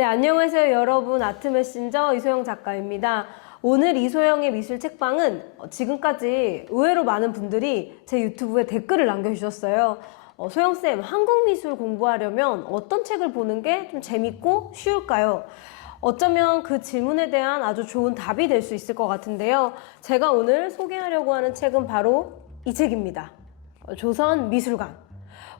네, 안녕하세요 여러분. 아트메신저 이소영 작가입니다. 오늘 이소영의 미술 책방은 지금까지 의외로 많은 분들이 제 유튜브에 댓글을 남겨주셨어요. 소영쌤, 한국 미술 공부하려면 어떤 책을 보는 게 좀 재밌고 쉬울까요? 어쩌면 그 질문에 대한 아주 좋은 답이 될 수 있을 것 같은데요. 제가 오늘 소개하려고 하는 책은 바로 이 책입니다. 조선미술관.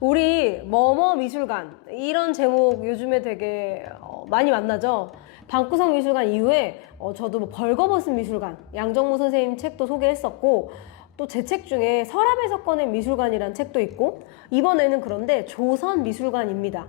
우리 뭐뭐 미술관 이런 제목 요즘에 되게 많이 만나죠. 방구석 미술관 이후에 저도 뭐 벌거벗은 미술관, 양정모 선생님 책도 소개했었고, 또 제 책 중에 서랍에서 꺼낸 미술관이란 책도 있고, 이번에는 그런데 조선미술관입니다.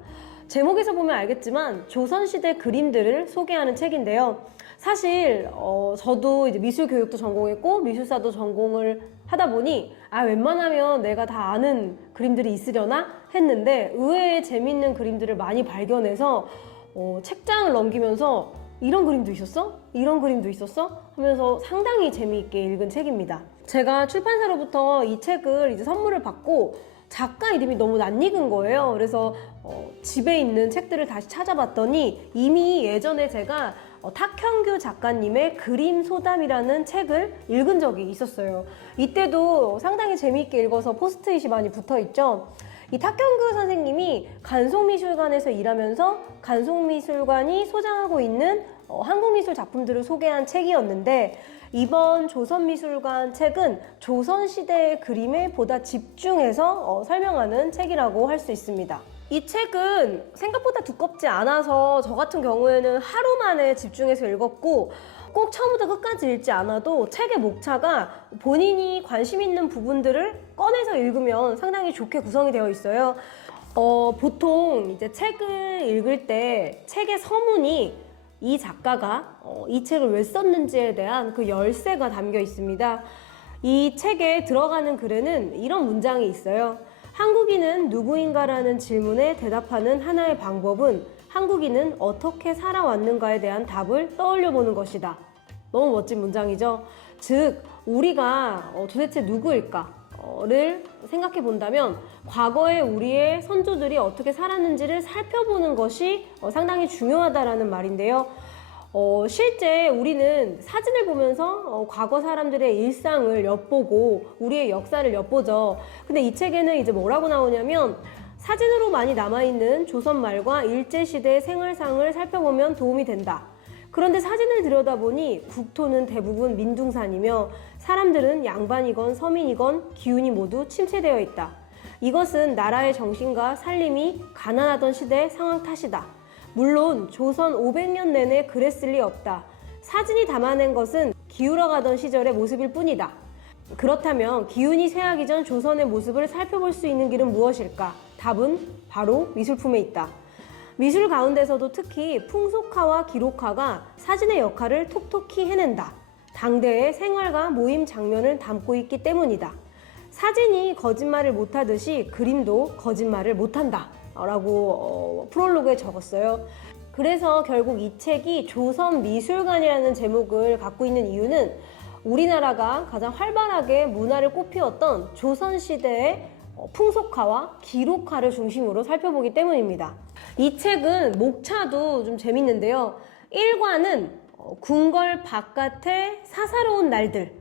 제목에서 보면 알겠지만 조선시대 그림들을 소개하는 책인데요. 사실 저도 이제 미술 교육도 전공했고 미술사도 전공을 하다 보니 웬만하면 내가 다 아는 그림들이 있으려나 했는데, 의외의 재밌는 그림들을 많이 발견해서 책장을 넘기면서 이런 그림도 있었어? 이런 그림도 있었어? 하면서 상당히 재미있게 읽은 책입니다. 제가 출판사로부터 이 책을 이제 선물을 받고 작가 이름이 너무 낯익은 거예요. 그래서 집에 있는 책들을 다시 찾아봤더니 이미 예전에 제가 탁현규 작가님의 그림 소담이라는 책을 읽은 적이 있었어요. 이때도 상당히 재미있게 읽어서 포스트잇이 많이 붙어있죠. 이 탁현규 선생님이 간송미술관에서 일하면서 간송미술관이 소장하고 있는 한국미술 작품들을 소개한 책이었는데, 이번 조선미술관 책은 조선시대의 그림에 보다 집중해서 설명하는 책이라고 할 수 있습니다. 이 책은 생각보다 두껍지 않아서 저 같은 경우에는 하루 만에 집중해서 읽었고, 꼭 처음부터 끝까지 읽지 않아도 책의 목차가 본인이 관심 있는 부분들을 꺼내서 읽으면 상당히 좋게 구성이 되어 있어요. 보통 이제 책을 읽을 때 책의 서문이 이 작가가 이 책을 왜 썼는지에 대한 그 열쇠가 담겨 있습니다. 이 책에 들어가는 글에는 이런 문장이 있어요. 한국인은 누구인가라는 질문에 대답하는 하나의 방법은 한국인은 어떻게 살아왔는가에 대한 답을 떠올려 보는 것이다. 너무 멋진 문장이죠. 즉, 우리가 도대체 누구일까를 생각해 본다면 과거에 우리의 선조들이 어떻게 살았는지를 살펴보는 것이 상당히 중요하다라는 말인데요. 실제 우리는 사진을 보면서 과거 사람들의 일상을 엿보고 우리의 역사를 엿보죠. 근데 이 책에는 이제 뭐라고 나오냐면, 사진으로 많이 남아있는 조선말과 일제시대의 생활상을 살펴보면 도움이 된다. 그런데 사진을 들여다보니 국토는 대부분 민둥산이며 사람들은 양반이건 서민이건 기운이 모두 침체되어 있다. 이것은 나라의 정신과 살림이 가난하던 시대 상황 탓이다. 물론 조선 500년 내내 그랬을 리 없다. 사진이 담아낸 것은 기울어가던 시절의 모습일 뿐이다. 그렇다면 기운이 쇠하기 전 조선의 모습을 살펴볼 수 있는 길은 무엇일까? 답은 바로 미술품에 있다. 미술 가운데서도 특히 풍속화와 기록화가 사진의 역할을 톡톡히 해낸다. 당대의 생활과 모임 장면을 담고 있기 때문이다. 사진이 거짓말을 못하듯이 그림도 거짓말을 못한다 라고 프롤로그에 적었어요. 그래서 결국 이 책이 조선미술관이라는 제목을 갖고 있는 이유는 우리나라가 가장 활발하게 문화를 꽃피웠던 조선시대의 풍속화와 기록화를 중심으로 살펴보기 때문입니다. 이 책은 목차도 좀 재밌는데요. 1관은 궁궐 바깥의 사사로운 날들,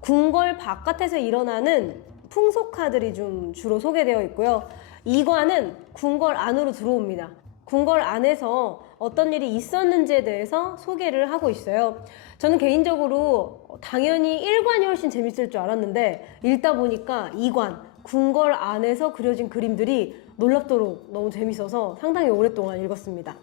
궁궐 바깥에서 일어나는 풍속화들이 좀 주로 소개되어 있고요. 2관은 궁궐 안으로 들어옵니다. 궁궐 안에서 어떤 일이 있었는지에 대해서 소개를 하고 있어요. 저는 개인적으로 당연히 1관이 훨씬 재밌을 줄 알았는데 읽다 보니까 2관, 궁궐 안에서 그려진 그림들이 놀랍도록 너무 재밌어서 상당히 오랫동안 읽었습니다.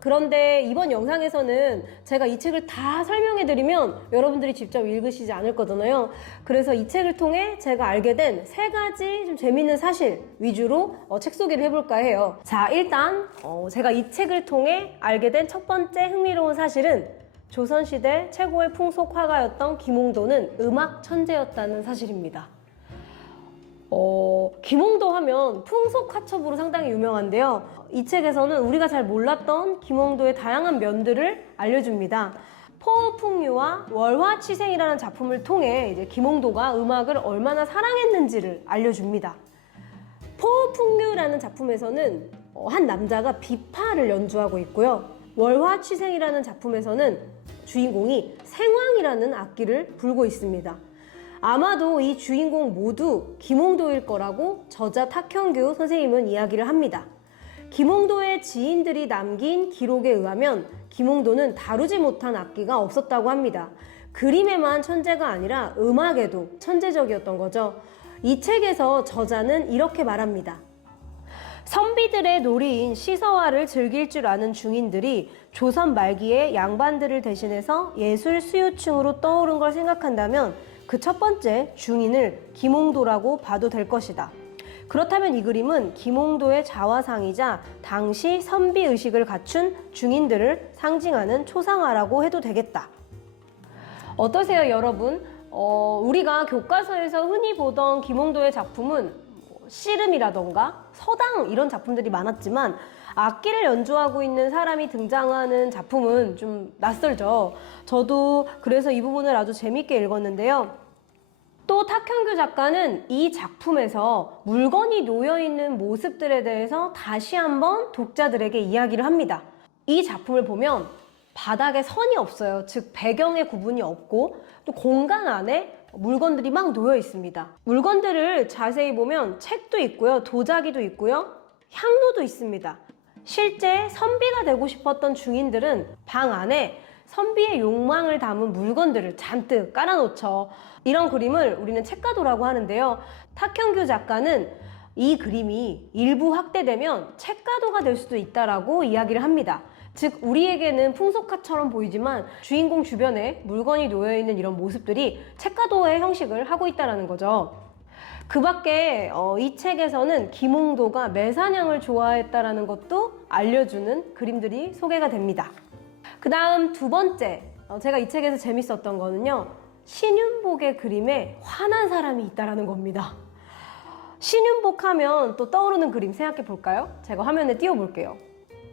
그런데 이번 영상에서는 제가 이 책을 다 설명해드리면 여러분들이 직접 읽으시지 않을 거잖아요. 그래서 이 책을 통해 제가 알게 된 3가지 좀 재밌는 사실 위주로 책 소개를 해볼까 해요. 자, 일단 제가 이 책을 통해 알게 된 첫 번째 흥미로운 사실은 조선시대 최고의 풍속 화가였던 김홍도는 음악 천재였다는 사실입니다. 김홍도 하면 풍속화첩으로 상당히 유명한데요. 이 책에서는 우리가 잘 몰랐던 김홍도의 다양한 면들을 알려줍니다. 포우풍류와 월화치생이라는 작품을 통해 이제 김홍도가 음악을 얼마나 사랑했는지를 알려줍니다. 포우풍류라는 작품에서는 한 남자가 비파를 연주하고 있고요. 월화취생이라는 작품에서는 주인공이 생황이라는 악기를 불고 있습니다. 아마도 이 주인공 모두 김홍도일 거라고 저자 탁현규 선생님은 이야기를 합니다. 김홍도의 지인들이 남긴 기록에 의하면 김홍도는 다루지 못한 악기가 없었다고 합니다. 그림에만 천재가 아니라 음악에도 천재적이었던 거죠. 이 책에서 저자는 이렇게 말합니다. 선비들의 놀이인 시서화를 즐길 줄 아는 중인들이 조선 말기에 양반들을 대신해서 예술 수요층으로 떠오른 걸 생각한다면 그 첫 번째 중인을 김홍도라고 봐도 될 것이다. 그렇다면 이 그림은 김홍도의 자화상이자 당시 선비의식을 갖춘 중인들을 상징하는 초상화라고 해도 되겠다. 어떠세요, 여러분? 우리가 교과서에서 흔히 보던 김홍도의 작품은 씨름이라던가 서당 이런 작품들이 많았지만 악기를 연주하고 있는 사람이 등장하는 작품은 좀 낯설죠. 저도 그래서 이 부분을 아주 재밌게 읽었는데요. 또 탁현규 작가는 이 작품에서 물건이 놓여있는 모습들에 대해서 다시 한번 독자들에게 이야기를 합니다. 이 작품을 보면 바닥에 선이 없어요. 즉 배경의 구분이 없고 또 공간 안에 물건들이 막 놓여 있습니다. 물건들을 자세히 보면 책도 있고요. 도자기도 있고요. 향로도 있습니다. 실제 선비가 되고 싶었던 중인들은 방 안에 선비의 욕망을 담은 물건들을 잔뜩 깔아놓죠. 이런 그림을 우리는 책가도라고 하는데요. 탁현규 작가는 이 그림이 일부 확대되면 책가도가 될 수도 있다라고 이야기를 합니다. 즉 우리에게는 풍속화처럼 보이지만 주인공 주변에 물건이 놓여있는 이런 모습들이 책가도의 형식을 하고 있다는 거죠. 그 밖에 이 책에서는 김홍도가 매사냥을 좋아했다는 것도 알려주는 그림들이 소개가 됩니다. 그 다음 두 번째, 제가 이 책에서 재밌었던 거는요. 신윤복의 그림에 화난 사람이 있다는 겁니다. 신윤복 하면 또 떠오르는 그림 생각해 볼까요? 제가 화면에 띄워볼게요.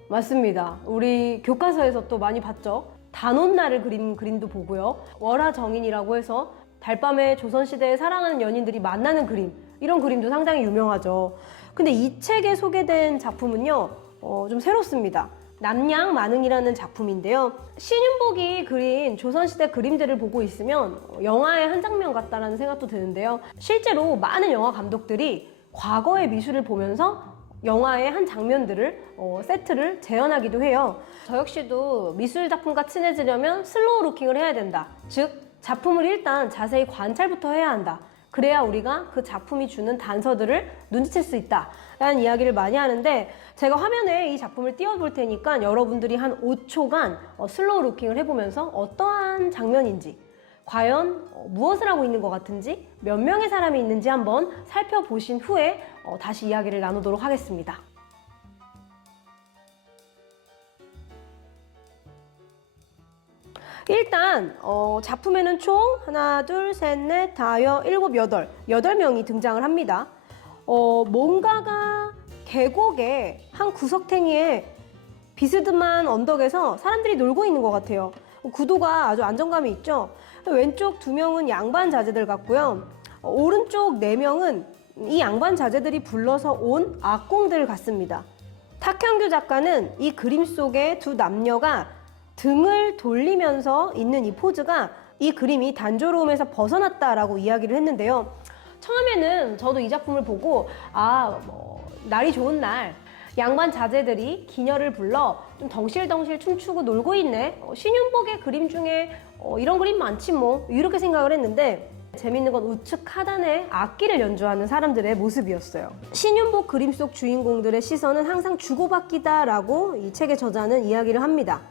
맞습니다. 우리 교과서에서 또 많이 봤죠? 단오날을 그린 그림도 보고요. 월화정인이라고 해서 달밤에 조선시대에 사랑하는 연인들이 만나는 그림, 이런 그림도 상당히 유명하죠. 근데 이 책에 소개된 작품은요, 좀 새롭습니다. 남양만응이라는 작품인데요. 신윤복이 그린 조선시대 그림들을 보고 있으면 영화의 한 장면 같다라는 생각도 드는데요. 실제로 많은 영화 감독들이 과거의 미술을 보면서 영화의 한 장면들을 세트를 재현하기도 해요. 저 역시도 미술 작품과 친해지려면 슬로우 루킹을 해야 된다. 즉 작품을 일단 자세히 관찰부터 해야 한다. 그래야 우리가 그 작품이 주는 단서들을 눈치챌 수 있다 라는 이야기를 많이 하는데, 제가 화면에 이 작품을 띄워볼 테니까 여러분들이 한 5초간 슬로우 루킹을 해보면서 어떠한 장면인지, 과연 무엇을 하고 있는 것 같은지, 몇 명의 사람이 있는지 한번 살펴보신 후에 다시 이야기를 나누도록 하겠습니다. 일단 작품에는 총 하나, 둘, 셋, 넷, 다여, 일곱, 여덟 명이 등장을 합니다. 뭔가가 계곡의 한 구석탱이에 비스듬한 언덕에서 사람들이 놀고 있는 것 같아요. 구도가 아주 안정감이 있죠. 왼쪽 2명은 양반 자제들 같고요. 오른쪽 4명은 이 양반 자제들이 불러서 온 악공들 같습니다. 탁현규 작가는 이 그림 속의 두 남녀가 등을 돌리면서 있는 이 포즈가 이 그림이 단조로움에서 벗어났다라고 이야기를 했는데요. 처음에는 저도 이 작품을 보고 날이 좋은 날 양반 자제들이 기녀를 불러 좀 덩실덩실 춤추고 놀고 있네. 신윤복의 그림 중에 이런 그림 많지 뭐, 이렇게 생각을 했는데 재밌는 건 우측 하단에 악기를 연주하는 사람들의 모습이었어요. 신윤복 그림 속 주인공들의 시선은 항상 주고받기다라고 이 책의 저자는 이야기를 합니다.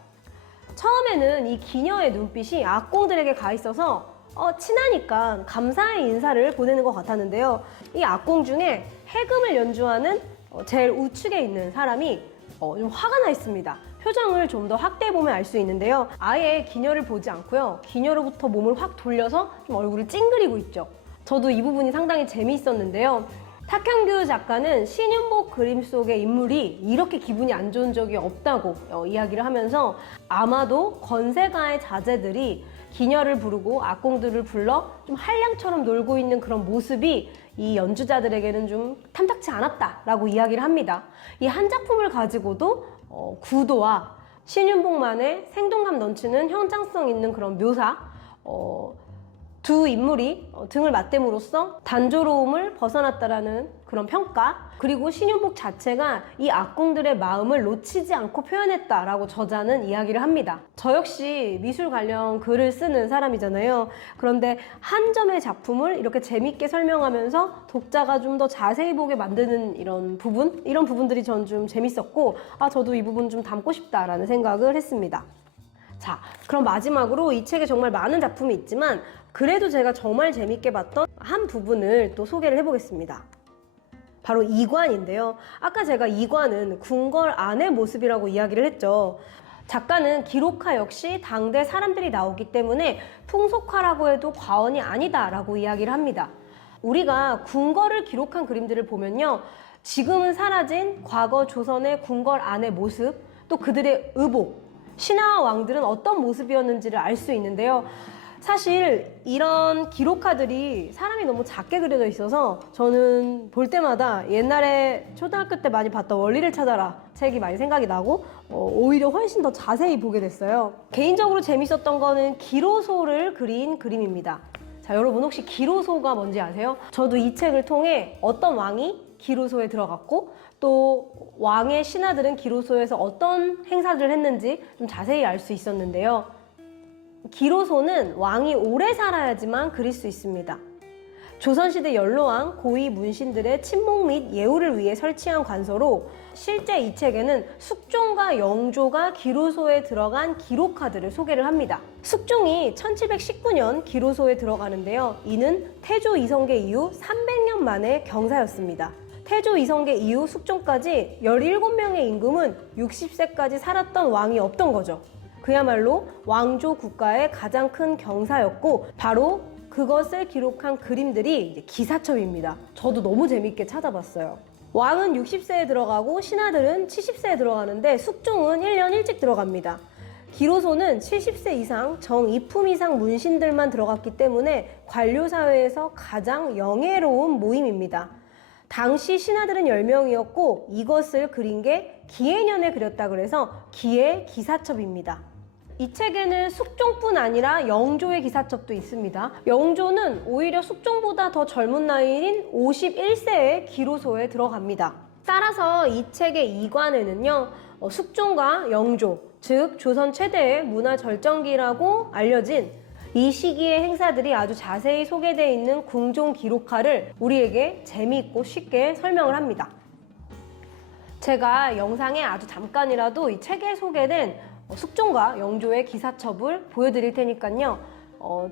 처음에는 이 기녀의 눈빛이 악공들에게 가 있어서 친하니까 감사의 인사를 보내는 것 같았는데요. 이 악공 중에 해금을 연주하는 제일 우측에 있는 사람이 좀 화가 나 있습니다. 표정을 좀 더 확대해보면 알 수 있는데요. 아예 기녀를 보지 않고요. 기녀로부터 몸을 확 돌려서 좀 얼굴을 찡그리고 있죠. 저도 이 부분이 상당히 재미있었는데요. 탁현규 작가는 신윤복 그림 속의 인물이 이렇게 기분이 안 좋은 적이 없다고 이야기를 하면서 아마도 건세가의 자제들이 기녀를 부르고 악공들을 불러 좀 한량처럼 놀고 있는 그런 모습이 이 연주자들에게는 좀 탐탁치 않았다라고 이야기를 합니다. 이 한 작품을 가지고도 구도와 신윤복만의 생동감 넘치는 현장성 있는 그런 묘사, 두 인물이 등을 맞댐으로써 단조로움을 벗어났다라는 그런 평가, 그리고 신윤복 자체가 이 악공들의 마음을 놓치지 않고 표현했다라고 저자는 이야기를 합니다. 저 역시 미술 관련 글을 쓰는 사람이잖아요. 그런데 한 점의 작품을 이렇게 재밌게 설명하면서 독자가 좀 더 자세히 보게 만드는 이런 부분들이 전 좀 재밌었고, 저도 이 부분 좀 담고 싶다라는 생각을 했습니다. 자, 그럼 마지막으로 이 책에 정말 많은 작품이 있지만 그래도 제가 정말 재밌게 봤던 한 부분을 또 소개를 해보겠습니다. 바로 이관인데요. 아까 제가 이관은 궁궐 안의 모습이라고 이야기를 했죠. 작가는 기록화 역시 당대 사람들이 나오기 때문에 풍속화라고 해도 과언이 아니다라고 이야기를 합니다. 우리가 궁궐을 기록한 그림들을 보면요, 지금은 사라진 과거 조선의 궁궐 안의 모습, 또 그들의 의복, 신하와 왕들은 어떤 모습이었는지를 알 수 있는데요. 사실 이런 기록화들이 사람이 너무 작게 그려져 있어서 저는 볼 때마다 옛날에 초등학교 때 많이 봤던 원리를 찾아라 책이 많이 생각이 나고 오히려 훨씬 더 자세히 보게 됐어요. 개인적으로 재밌었던 거는 기로소를 그린 그림입니다. 자, 여러분 혹시 기로소가 뭔지 아세요? 저도 이 책을 통해 어떤 왕이 기로소에 들어갔고 또 왕의 신하들은 기로소에서 어떤 행사를 했는지 좀 자세히 알 수 있었는데요. 기로소는 왕이 오래 살아야지만 그릴 수 있습니다. 조선시대 연로왕 고위 문신들의 친목 및 예우를 위해 설치한 관서로 실제 이 책에는 숙종과 영조가 기로소에 들어간 기록화들을 소개를 합니다. 숙종이 1719년 기로소에 들어가는데요. 이는 태조 이성계 이후 300년 만의 경사였습니다. 태조 이성계 이후 숙종까지 17명의 임금은 60세까지 살았던 왕이 없던 거죠. 그야말로 왕조 국가의 가장 큰 경사였고 바로 그것을 기록한 그림들이 기사첩입니다. 저도 너무 재밌게 찾아봤어요. 왕은 60세에 들어가고 신하들은 70세에 들어가는데 숙종은 1년 일찍 들어갑니다. 기로소는 70세 이상 정이품 이상 문신들만 들어갔기 때문에 관료사회에서 가장 영예로운 모임입니다. 당시 신하들은 10명이었고 이것을 그린 게 기해년에 그렸다 그래서 기해 기사첩입니다. 이 책에는 숙종뿐 아니라 영조의 기사첩도 있습니다. 영조는 오히려 숙종보다 더 젊은 나이인 51세에 기로소에 들어갑니다. 따라서 이 책의 이관에는요, 숙종과 영조, 즉 조선 최대의 문화 절정기라고 알려진 이 시기의 행사들이 아주 자세히 소개되어 있는 궁종 기록화를 우리에게 재미있고 쉽게 설명을 합니다. 제가 영상에 아주 잠깐이라도 이 책에 소개된 숙종과 영조의 기사첩을 보여드릴 테니까요.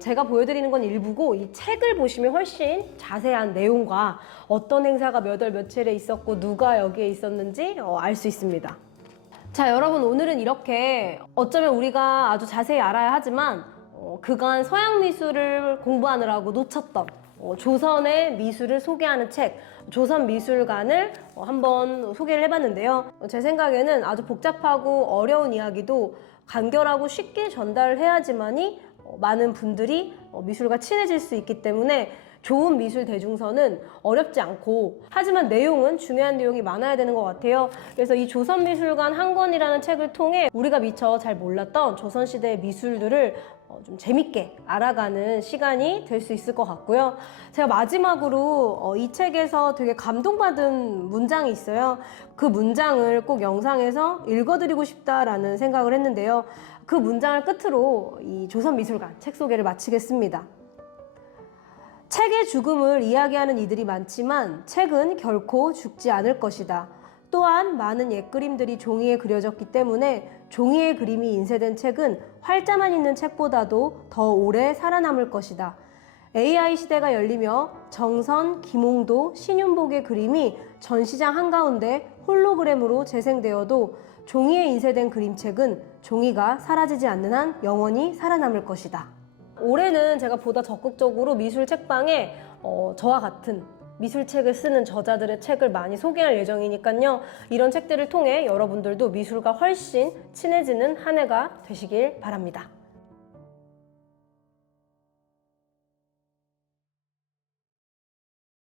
제가 보여드리는 건 일부고 이 책을 보시면 훨씬 자세한 내용과 어떤 행사가 몇 월 며칠에 있었고 누가 여기에 있었는지 알 수 있습니다. 자, 여러분 오늘은 이렇게 어쩌면 우리가 아주 자세히 알아야 하지만 그간 서양 미술을 공부하느라고 놓쳤던 조선의 미술을 소개하는 책, 조선미술관을 한번 소개를 해봤는데요. 제 생각에는 아주 복잡하고 어려운 이야기도 간결하고 쉽게 전달을 해야지만이 많은 분들이 미술과 친해질 수 있기 때문에 좋은 미술 대중서는 어렵지 않고 하지만 내용은 중요한 내용이 많아야 되는 것 같아요. 그래서 이 조선미술관 한 권이라는 책을 통해 우리가 미처 잘 몰랐던 조선시대의 미술들을 좀 재밌게 알아가는 시간이 될 수 있을 것 같고요. 제가 마지막으로 이 책에서 되게 감동받은 문장이 있어요. 그 문장을 꼭 영상에서 읽어드리고 싶다라는 생각을 했는데요. 그 문장을 끝으로 이 조선미술관 책 소개를 마치겠습니다. 책의 죽음을 이야기하는 이들이 많지만 책은 결코 죽지 않을 것이다. 또한 많은 옛그림들이 종이에 그려졌기 때문에 종이에 그림이 인쇄된 책은 활자만 있는 책보다도 더 오래 살아남을 것이다. AI 시대가 열리며 정선, 김홍도, 신윤복의 그림이 전시장 한가운데 홀로그램으로 재생되어도 종이에 인쇄된 그림책은 종이가 사라지지 않는 한 영원히 살아남을 것이다. 올해는 제가 보다 적극적으로 미술 책방에 저와 같은 미술책을 쓰는 저자들의 책을 많이 소개할 예정이니까요. 이런 책들을 통해 여러분들도 미술과 훨씬 친해지는 한 해가 되시길 바랍니다.